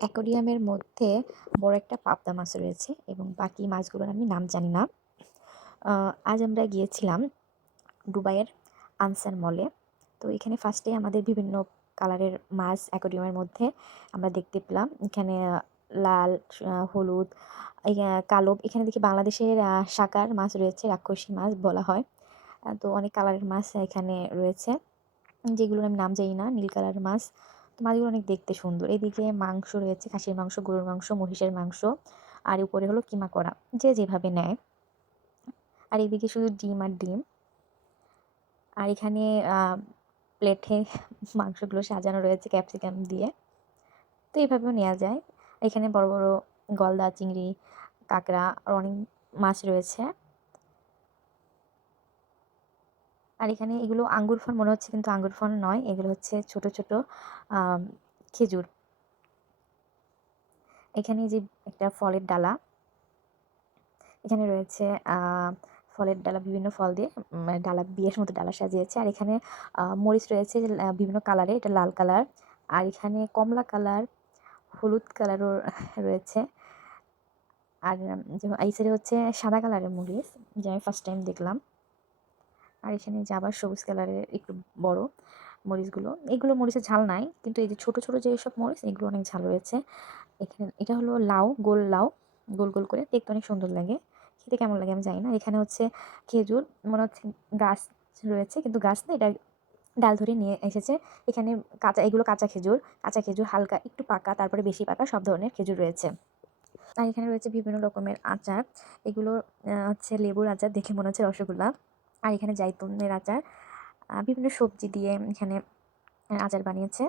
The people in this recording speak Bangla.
অ্যাকোয়ারিয়ামের মধ্যে বড় একটা পাবদা মাছ রয়েছে এবং বাকি মাছগুলোর আমি নাম জানি না। আজ আমরা গিয়েছিলাম দুবাইয়ের আনসার মলে। তো এখানে ফার্স্টে আমাদের বিভিন্ন কালারের মাছ অ্যাকোয়ারিয়ামের মধ্যে আমরা দেখতে পেলাম। এখানে লাল, হলুদ, কালো। এখানে দেখি বাংলাদেশের সাকার মাছ রয়েছে, রাক্ষসী মাছ বলা হয়। তো অনেক কালারের মাছ এখানে রয়েছে, যেগুলোর আমি নাম জানি না। নীল কালারের মাছ। তো মাছগুলো অনেক দেখতে সুন্দর। এদিকে মাংস রয়েছে, খাসির মাংস, গরুর মাংস, মহিষের মাংস, আর উপরে হলো কিমা করা, যে যেভাবে নেয়। আর এদিকে শুধু ডিম আর ডিম। আর এখানে প্লেটে মাংসগুলো সাজানো রয়েছে ক্যাপসিকাম দিয়ে। তো এইভাবেও নেওয়া যায়। এখানে বড় বড় গলদা চিংড়ি, কাঁকড়া আর অনেক মাছ রয়েছে। আর এখানে এগুলো আঙ্গুর ফল মনে হচ্ছে, কিন্তু আঙ্গুর ফল নয়, এগুলো হচ্ছে ছোট ছোট খেজুর। এখানে যে একটা ফলের ডালা, এখানে রয়েছে ফলের ডালা, বিভিন্ন ফল দিয়ে ডালা, বিয়ের মতো ডালা সাজিয়েছে। আর এখানে মরিচ রয়েছে বিভিন্ন কালারে, এটা লাল কালার। আর এখানে কমলা কালার, হলুদ কালারও রয়েছে। আর এই সাইডে হচ্ছে সাদা কালারের মরিচ, যে আমি ফার্স্ট টাইম দেখলাম। আর এখানে যে আবার সবুজ কালারের একটু বড় মরিচগুলো, এগুলো মরিচের ঝাল নাই, কিন্তু এই যে ছোট ছোট যে সব মরিচ, এগুলো অনেক ঝাল রয়েছে। এখানে এটা হলো লাউ, গোল লাউ, গোল গোল করে দেখতে অনেক সুন্দর লাগে। খেতে কেমন লাগে আমি জানি না। এখানে হচ্ছে খেজুর, মনে হচ্ছে গাছ রয়েছে, কিন্তু গাছ না, এটা ডাল ধরে নিয়ে এসেছে। এখানে কাঁচা, এগুলো কাঁচা খেজুর। কাঁচা খেজুর, হালকা একটু পাকা, তারপরে বেশি পাকা, সব ধরনের খেজুর রয়েছে। আর এখানে রয়েছে বিভিন্ন রকমের আচার। এগুলো হচ্ছে লেবুর আচার, দেখে মনে হচ্ছে রসগোল্লা। আর এখানে জাইতুনের আচার, বিভিন্ন সবজি দিয়ে এখানে আচার বানিয়েছে।